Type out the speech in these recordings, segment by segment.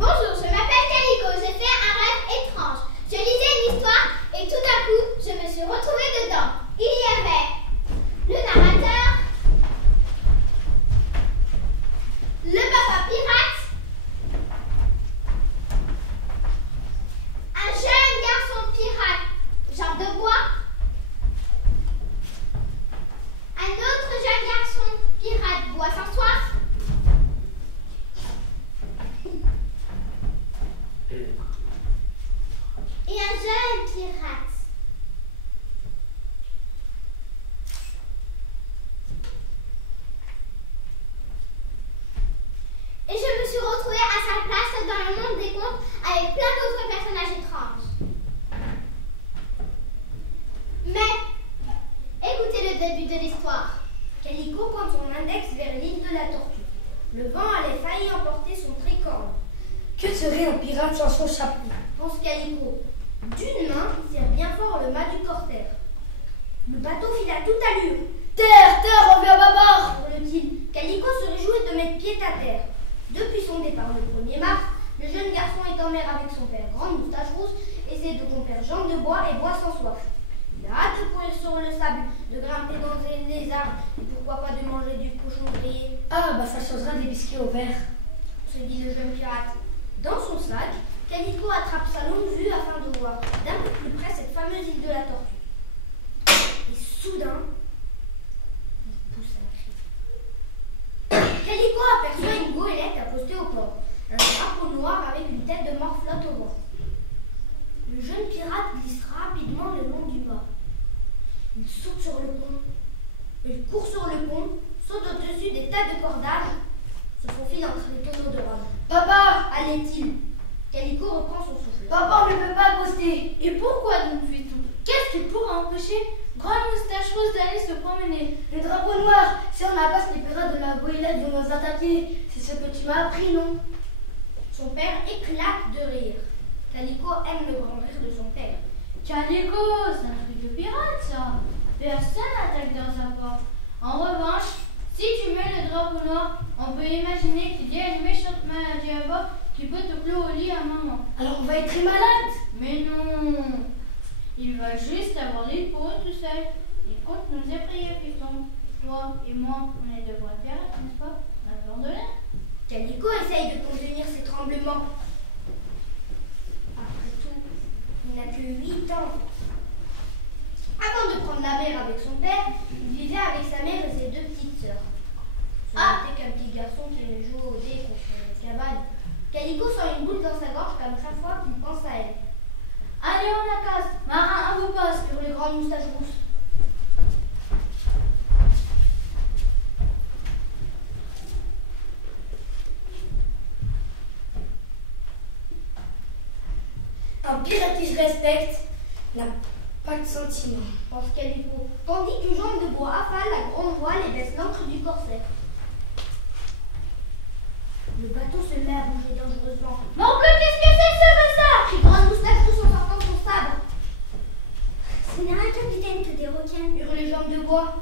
Bonjour, je m'appelle Calico, j'ai fait un rêve étrange. Je lisais une histoire et tout à coup, je me suis retrouvée dedans. Il y avait le narrateur, le papa pirate, un jeune garçon pirate, genre de bois, un autre jeune garçon pirate, bois sans soif, et un jeune pirate. Et je me suis retrouvée à sa place dans le monde des contes avec plein d'autres personnages étranges. Mais, écoutez le début de l'histoire. Calico pointe son index vers l'île de la Tortue. Le vent allait faillir emporter son tricorne. Que serait un pirate sans son chapeau? Pense Calico. D'une main, il serre bien fort le mât du corsaire. Le bateau file à toute allure. Terre, terre, on vient à bâbord! Hurle-t-il. Calico se réjouit de mettre pied à terre. Depuis son départ le 1er mars, le jeune garçon est en mer avec son père Grande Moustache Rousse et ses deux compères Jambes de Bois et Bois sans soif. Il a hâte de courir sur le sable, de grimper dans les arbres et pourquoi pas de manger du cochon grillé. Ah, bah ça changera des biscuits au verre, se dit le jeune pirate. Dans son sac, Calico attrape sa longue vue afin de voir d'un peu plus près cette fameuse île de la Tortue. Et soudain, il pousse un cri. Calico aperçoit une goélette accostée au port, un drapeau noir avec une tête de mort flotte au vent. Le jeune pirate glisse rapidement le long du mât. Il saute sur le pont. Il court sur le pont, saute au-dessus des tas de cordages, se faufile entre les tonneaux de rhum. Papa! Allait-il? Calico reprend son souffle. Papa, on ne peut pas accoster! Et pourquoi donc, fiston? Qu'est-ce qui pourra empêcher Grande Moustache Rousse d'aller se promener? Le drapeau noir! Si on n'a pas les pirates de la goélette vont nous attaquer. C'est ce que tu m'as appris, non? Son père éclate de rire. Calico aime le grand rire de son père. Calico, c'est un truc de pirate, ça. Personne n'attaque dans sa porte. En revanche, si tu mets le drapeau noir, on peut imaginer qu'il y a une méchante maladie à bord qui peut te clouer au lit à un moment. Alors on va être très malade! Mais non, il va juste avoir les peaux tout seul. Il compte nous effrayer, fiston. Toi et moi, on est de vrais pirates, n'est-ce pas? On a peur de l'air. Calico essaye de contenir ses tremblements. Après tout, il n'a que 8 ans. Avant de prendre la mer avec son père, il vivait avec sa mère et ses deux petites sœurs. Ce n'était qu'un petit garçon qui aimait jouer au dé contre les cabanes. Calico sent une boule dans sa gorge comme chaque fois qu'il pense à elle. Allez, on la casse. Marin, à vos postes. Sur les grandes moustaches rousses. Un pirate qui se respecte n'a pas de sentiment. Pense Calico, tandis que Jambes de Bois affale la grande voile et baisse l'ancre du corsaire. Le bateau se met à bouger dangereusement. Mon Dieu, qu'est-ce que c'est que ce bazar? Crie Grande Moustache Rousse en sortant son sabre. Ce n'est rien, capitaine, que des requins, hurle Jambes de Bois.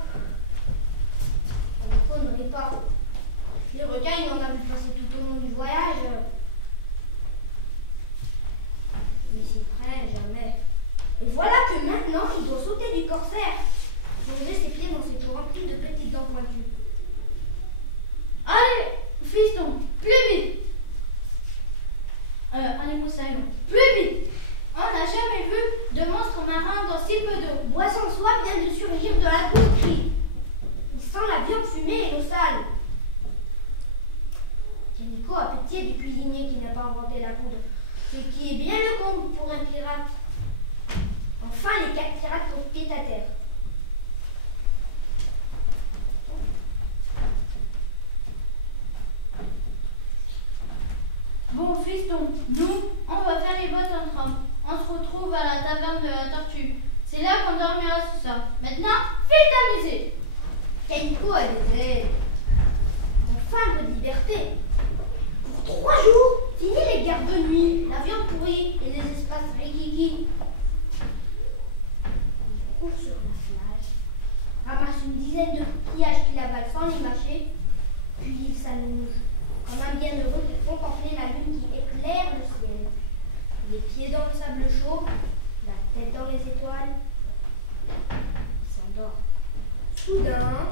Calico ne rit pas. Les requins, il en a vu passer tout au long du voyage. Mais si près, jamais. Et voilà que maintenant, il doit sauter du corsaire. Plonger ses pieds dans cette eau remplie de petites dents pointues. Allez, fiston, plus vite. Allez, moussaillon, plus vite. On n'a jamais vu de monstre marin dans si peu d'eau. Bois sans soif vient de surgir de la courterie. Il sent la viande fumée et l'eau sale. Calico a pitié du cuisinier qui n'a pas inventé la poudre, ce qui est bien le comble pour un pirate. Enfin, les 4 pirates posent pied à terre. Bon, fiston, nous, on va faire les bottes en trempe. On se retrouve à la taverne de la Tortue. C'est là qu'on dormira sous ça. Maintenant, fais t'amuser. Calico a des ailes. Enfin, un peu de liberté. Pour 3 jours, fini les gardes de nuit, la viande pourrie et les espaces rikiki. Il court sur la plage, ramasse une dizaine de coquillages qu'il avale sans les mâcher, puis il s'allonge, comme un bienheureux pour contempler la lune qui éclaire Soudain,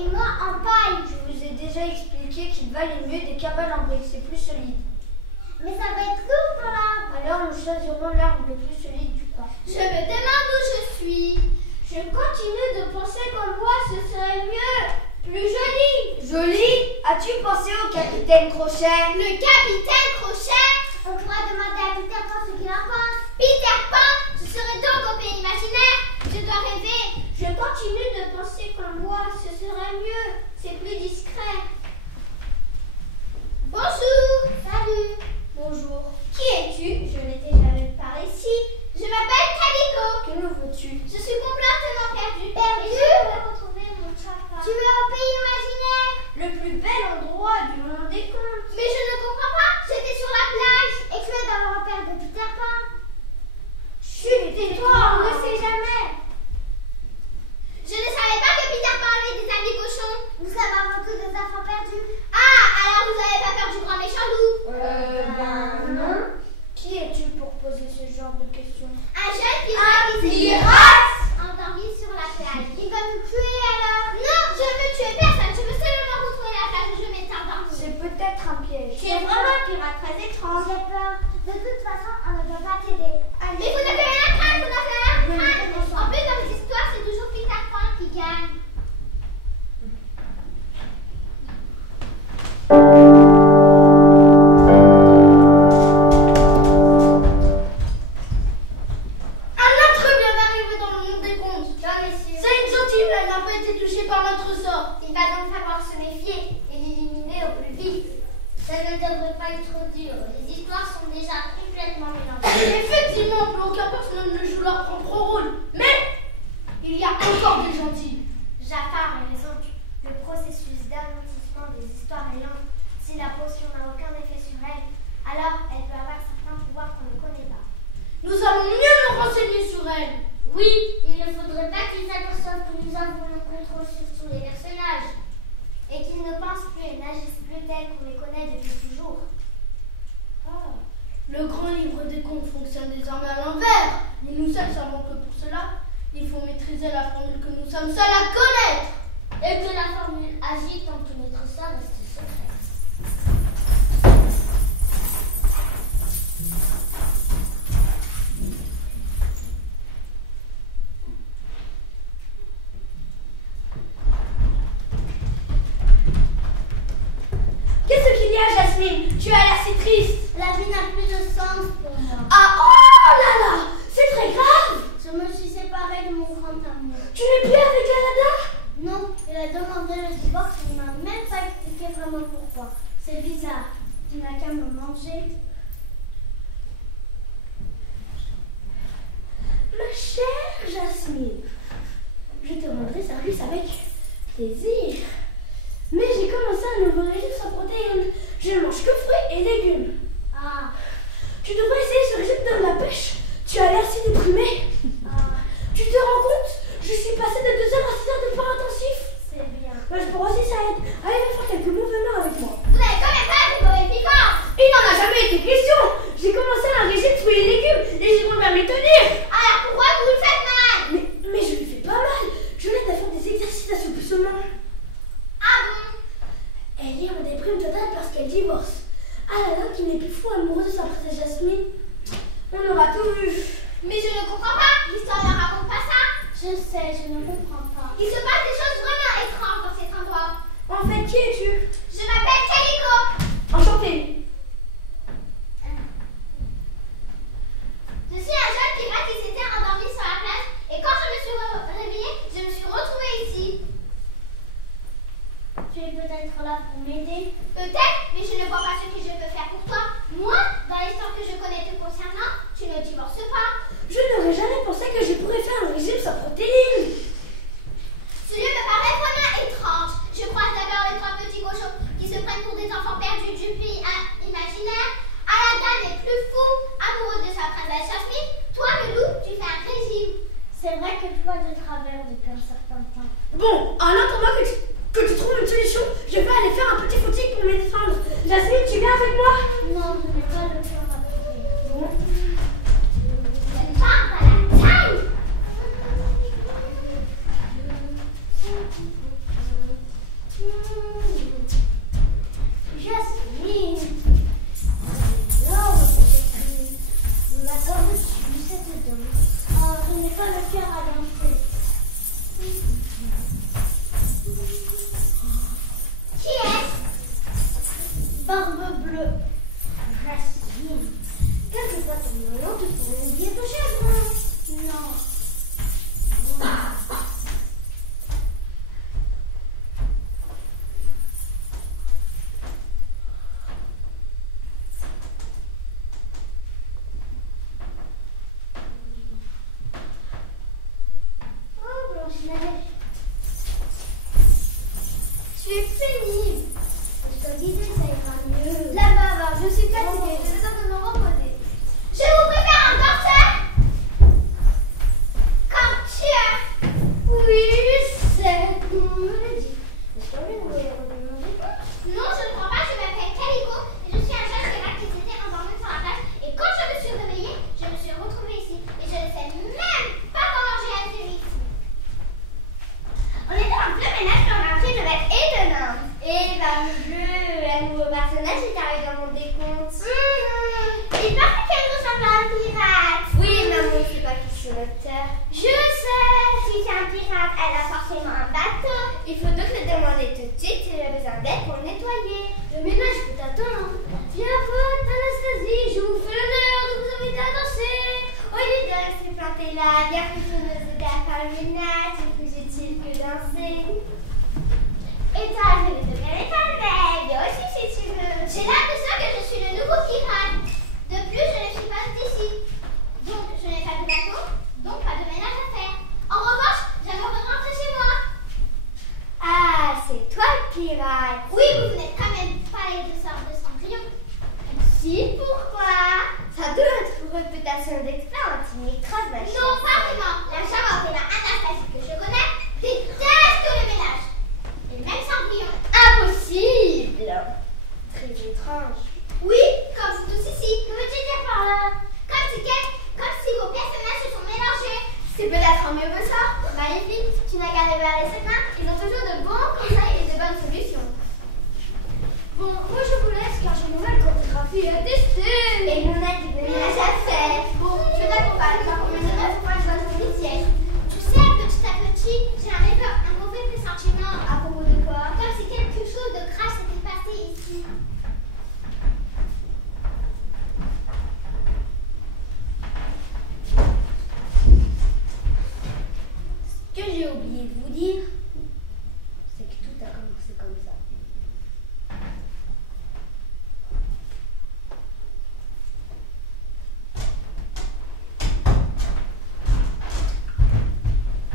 et moi en paille. Je vous ai déjà expliqué qu'il valait mieux des cabanes en briques, c'est plus solide. Mais ça va être lourd pour l'arbre. Alors nous choisirons l'arbre le plus solide du parc. Je me demande où je suis. Je continue de penser qu'en bois ce serait mieux, plus joli. Joli? As-tu pensé au capitaine Crochet? Le capitaine Crochet? On pourra demander à Peter Pan ce qu'il en pense. Peter Pan, ce serait donc au pays imaginaire. Je dois rêver. Je continue de penser qu'en bois ce serait mieux, c'est plus discret. Bonjour. Salut. Bonjour. Qui es-tu? Je n'étais jamais par ici. Je m'appelle Calico. Que nous veux-tu? Je suis complètement perdue. Je veux retrouver mon chakra. Tu veux au pays imaginaire? Le plus bel endroit du monde des contes. Mais je ne comprends pas. J'étais sur la plage. Et tu es dans le repère de Peter Pan. Chut, tais-toi, on ne sait jamais. Je ne savais pas que Peter Pan avait des habits cochons. être dur. Les histoires sont déjà complètement mélangées. Effectivement, plus aucun personnage ne joue leur propre rôle. Mais il y a encore des gentils. Jafar a raison. Le processus d'amortissement des histoires est lent. Si la potion n'a aucun effet sur elle, alors elle peut avoir certains pouvoirs qu'on ne connaît pas. Nous allons mieux nous renseigner sur elle. Oui, il ne faudrait pas qu'ils s'aperçoivent que nous avons le contrôle sur tous les personnages. Et qu'ils ne pensent plus et n'agissent plus tels qu'on les connaît depuis toujours. Ah, le grand livre des contes fonctionne désormais à l'envers. Mais nous seuls savons que pour cela, il faut maîtriser la formule que nous sommes seuls à connaître. Et que la formule agit tant que notre sort reste secret. Qu'est-ce qu'il y a, Jasmine? Tu as l'air si triste. La vie n'a plus de sens pour moi. Ah, oh là là, c'est très grave. Je me suis séparée de mon grand amour. Tu n'es plus avec Alada? Non, il a demandé le divorce et il m'a même pas expliqué vraiment pourquoi. C'est bizarre. Tu n'as qu'à me manger. Ma chère Jasmine, je te rendrai service avec plaisir. Mais j'ai commencé un nouveau régime sans protéines. Je ne mange que fruits et légumes. Ah, Tu devrais essayer ce régime de la pêche. Tu as l'air si déprimé. ah, Tu te rends compte? Je suis passée de 2 heures à 6 heures de sport intensif. c'est bien. Le sport aussi, ça aide. Allez, viens faire quelques mouvements avec moi. Vous n'avez quand même pas de glorification. Il n'en a jamais été question. J'ai commencé un régime fruits et légumes et j'ai voulu m'y tenir. Alors pourquoi vous le faites mal? Mais je lui fais pas mal. Je l'aide à faire des exercices d'assouplissement. Ah bon? Elle est en déprime totale parce qu'elle divorce. Alada, qui n'est plus fou amoureux de sa princesse Jasmine. On aura tout vu. Mais je ne comprends pas. L'histoire ne raconte pas ça. Je sais, je ne comprends pas. Il se passe des choses vraiment étranges dans cet endroit. En fait, qui es-tu? Je m'appelle Calico. Enchantée. Je suis un jeune pirate qui s'était endormi sur la plage et quand je me suis réveillée, je me suis retrouvée ici. Tu es peut-être là pour m'aider? Peut-être, mais je ne vois pas ce que je peux faire pour toi. Moi, dans l'histoire que je connais te concernant, tu ne divorces pas. Je n'aurais jamais pensé que je pourrais faire un régime sans protéines. Ce lieu me paraît vraiment étrange. Je croise d'abord les 3 petits cochons qui se prennent pour des enfants perdus du pays imaginaire. Alada n'est plus fou, amoureux de sa princesse Jasmine. Toi, le loup, tu fais un régime. C'est vrai que tu vois de travers depuis un certain temps. Bon, en attendant que tu trouves une solution, je vais aller faire un petit footing pour me défendre. Jasmine, tu viens avec moi? Non, je n'ai pas le temps à trouver. Bon. Cette barbe à la taille. Jasmine. Non, Jasmine. Vous m'avez reçu cette danse. Oh, je n'ai pas le cœur à danser. Qui est-ce? Barbe bleue. Jasmine. Quelquefois ton nom te pourrait oublier ton chagrin. Non. Oh, Blanche-Neige. Tu es pénible. Je te disais, ça ira mieux. Là-bas, je suis fatiguée. J'ai besoin de me reposer. Je vous prépare un corset. Corset. Oui, c'est. On me l'a dit. Est-ce que vous voulez redemander? Non, je ne crois pas. Je m'appelle Calico et je suis un jeune pirate qui s'était endormi sur la plage. Et quand je me suis réveillée, je me suis retrouvée ici. Et je ne sais même pas comment j'ai atterri ici. On était en plein ménage quand on a appris de mettre et de nain. Et Barbe Bleue, un nouveau personnage est arrivé dans mon décompte. Il paraît qu'elle ressemble à un pirate. Oui, mais moi je sais pas qui c'est l'auteur. Je sais. Si c'est un pirate, elle a forcément un bateau. Il faut donc le demander tout de suite si elle a besoin d'aide pour le nettoyer. Le ménage peut attendre. Viens votre Anastasie, je vous fais l'honneur de vous inviter à danser. Au lieu de rester planté là, bien plutôt nous aider à faire le ménage, c'est plus utile que danser. Et toi, je vais te faire les palmettes, aussi si tu veux. J'ai l'impression que je suis le Oui, vous n'êtes quand même pas les deux sortes de Cendrillon. Si, pourquoi? Ça doit être une réputation d'expert, tu m'écrases ma Non, pas vraiment. La charmante et la Anastasie que je connais détestent le ménage. Et même Cendrillon. Impossible. Très étrange. Oui, comme vous tous ici. Que veux-tu dire par là? Comme si vos personnages se sont mélangés. C'est peut-être un mieux sort. Magnifique, tu n'as qu'à révéler ses mains. Ils ont toujours de bons conseils et de bonnes solutions. Bon, moi je vous laisse car j'ai une nouvelle chorégraphie à tester. Et nous on a du ménage à faire. Bon, je t'accompagne. Par contre, maintenant, il faut pas que je vois ton métier. Tu sais, petit à petit, j'ai un mauvais pressentiment. À propos de quoi? Comme si quelque chose de grave s'était passé ici. Ce que j'ai oublié de vous dire, c'est que tout a commencé comme ça.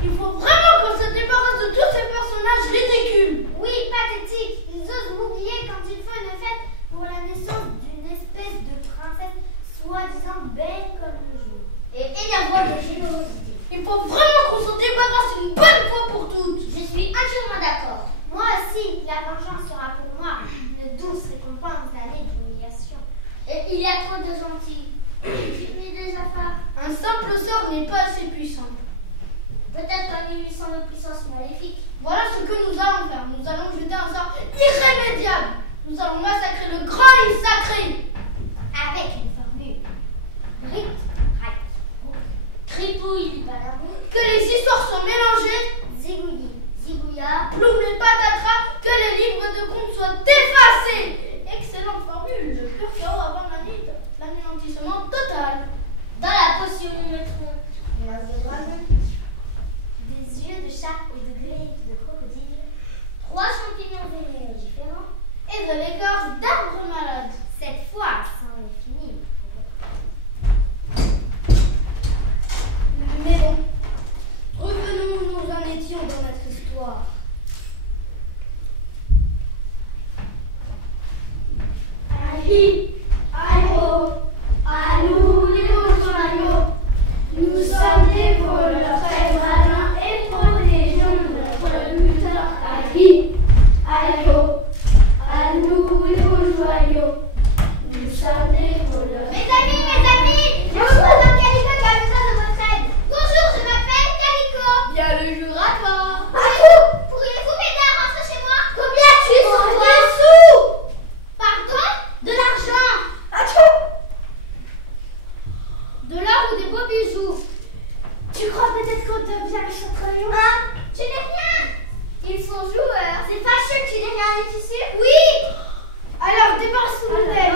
Il faut vraiment qu'on se débarrasse de tous ces personnages ridicules. Oui, pathétique. Ils osent m'oublier quand il faut une fête pour la naissance d'une espèce de princesse soi-disant belle comme le jour. Et énervant de générosité. Il faut vraiment qu'on se débarrasse une bonne fois pour toutes. Je suis entièrement d'accord. Moi aussi, la vengeance sera pour moi une douce récompense d'années d'humiliation. Et il y a trop de gentils. Tu n'es déjà pas. Un simple sort n'est pas assez puissant. Peut-être un 1800 de puissance maléfique. Voilà ce que nous allons faire. Nous allons jeter un sort irrémédiable. Nous allons massacrer le grand et sacré. Avec une formule. Rite, Tripouille, balabou. Que les histoires soient mélangées. zigouillis, zigouilla. Ploum et patatras. Que les livres de contes soient effacés. Excellente formule. Le pur chaos avant l'anéantissement total. Dans la potion Neutron, on a des dragons, des yeux de chat et de griffes de crocodile, 3 champignons vénéneux différents, Et de l'écorce d'arbres malades. cette fois c'en est fini. Mais bon, revenons où nous en étions dans notre histoire. Aïe, aïe, allô, les joyaux, nous sommes des voleurs très malins et protégeons notre buteur. Aïe, aïe, allô, les joyaux, nous sommes des voleurs. Mes amis, je vous présente Calico qui a besoin de votre aide. Bonjour, je m'appelle Calico. Bien le jour à toi. Pourriez-vous m'aider à rentrer chez moi? Combien tu es sur des sous? Pardon? De l'argent. De l'or ou des beaux bijoux? Tu crois peut-être qu'on devient les Cendrillon? Hein? Je n'ai rien. Ils sont joueurs. C'est fâcheux que tu n'aies rien ici. Oui. Alors débarrasse-nous d'elle.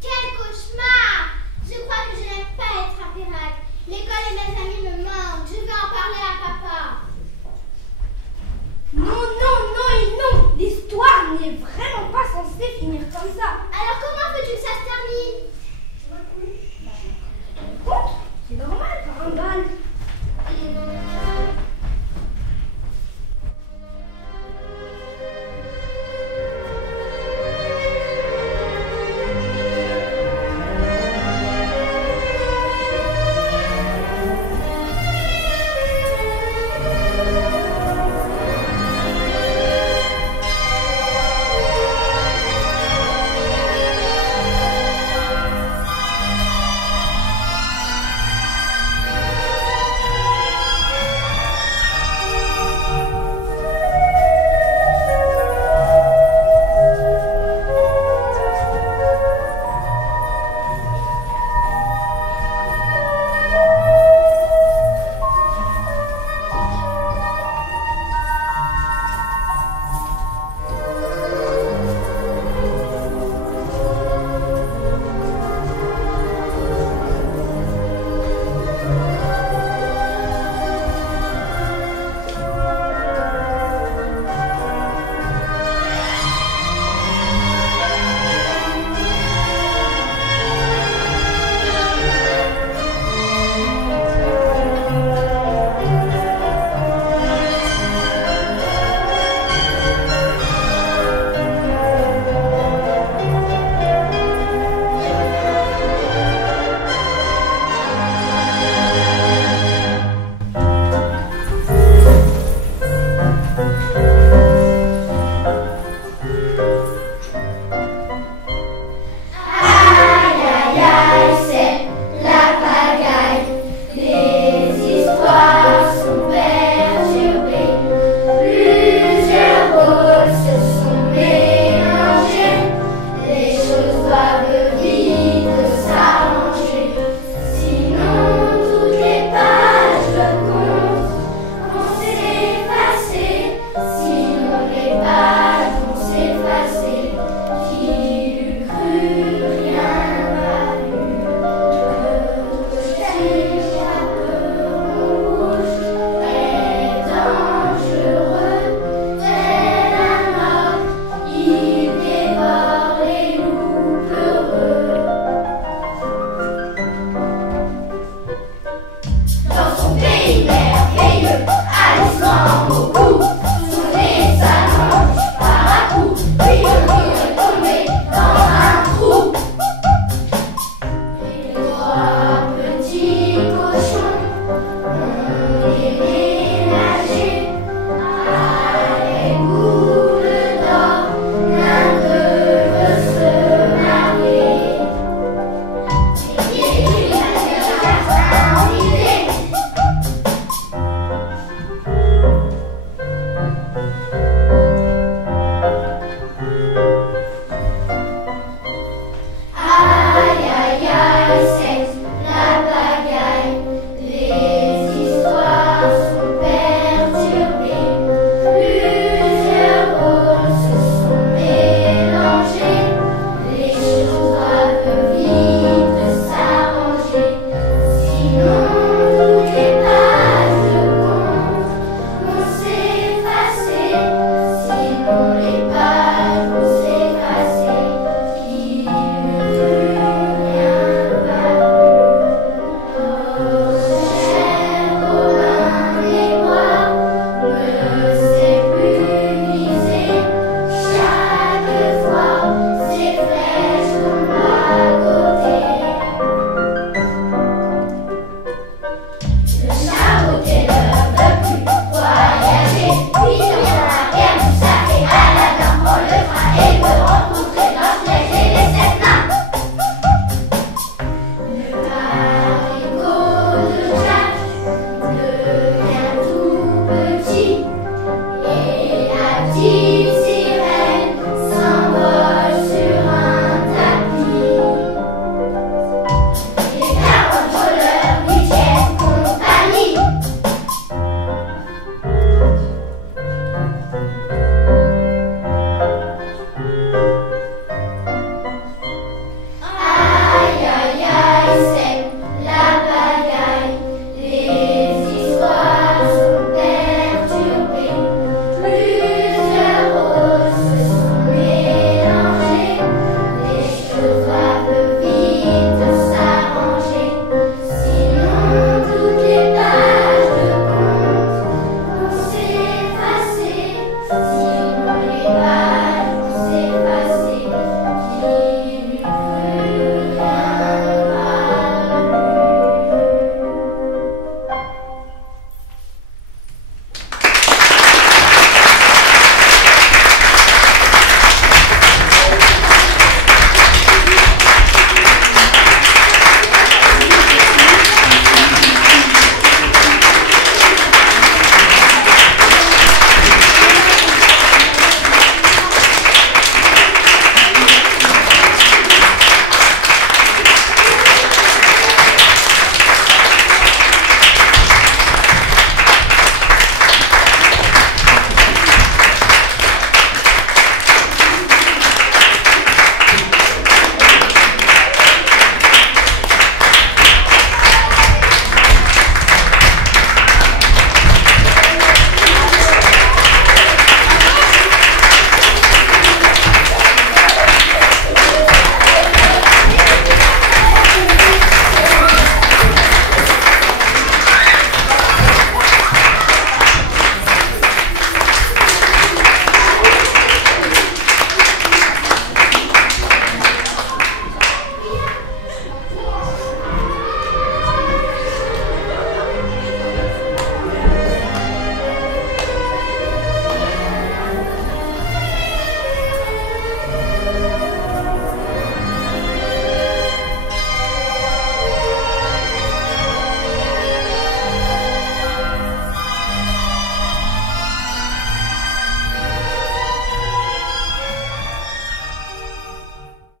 Quel cauchemar! Je crois que je n'aime pas être un pirate. L'école et mes amis me manquent. Je vais en parler à papa. Non, non, non et non. L'histoire n'est vraiment pas censée finir comme ça.